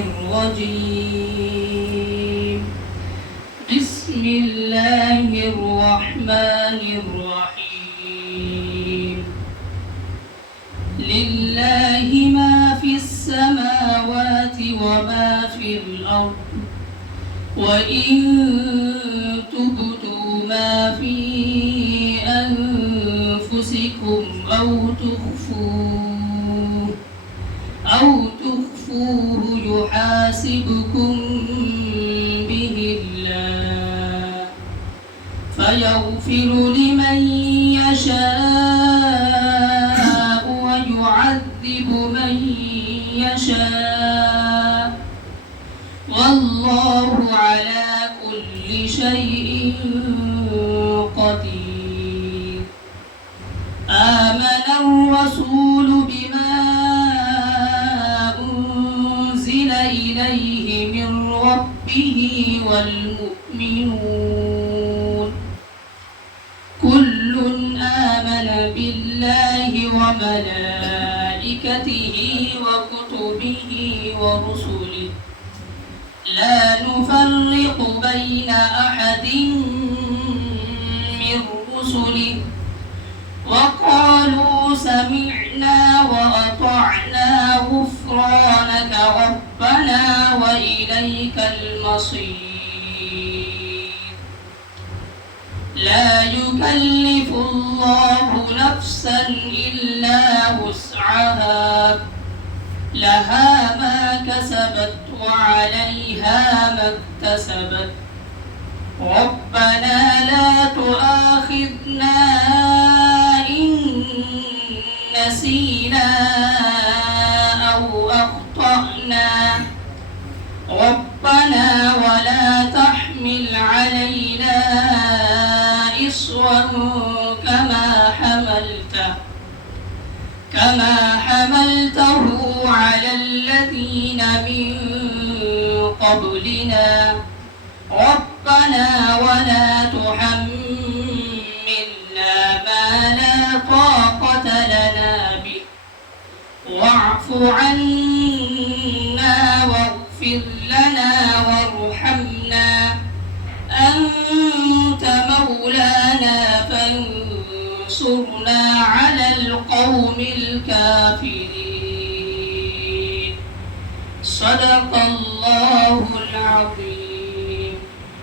الرجيم. بسم الله الرحمن الرحيم. لله ما في السماوات وما في الأرض، وإن تبدوا ما في أنفسكم أو تخفوه يحاسبكم به الله، فيغفر لمن يشاء ويعذب من يشاء، والله على كل شيء قدير. آمن الرسول بما أنزل إليه من ربه والمؤمنون كل آمن بالله وملائكته وكتبه ورسله لا نفرق بين أحد من رسله، وقالوا سمعنا وأطعنا غفرانك ربنا وإليك المصير. لا يكلف الله نفسا إلا وسعها، لها ما كسبت وعليها ما اكتسبت. ربنا لا تؤاخذنا إن نسينا أو أخطأنا، ربنا ولا تحمل علينا إصرا كما حملته على الذين من قبلنا، ربنا ولا تحملنا ما لا طاقة لنا به، واعف عنا واغفر لنا وارحمنا، أنت مولانا فانصرنا على القوم الكافرين. صدق الله العظيم.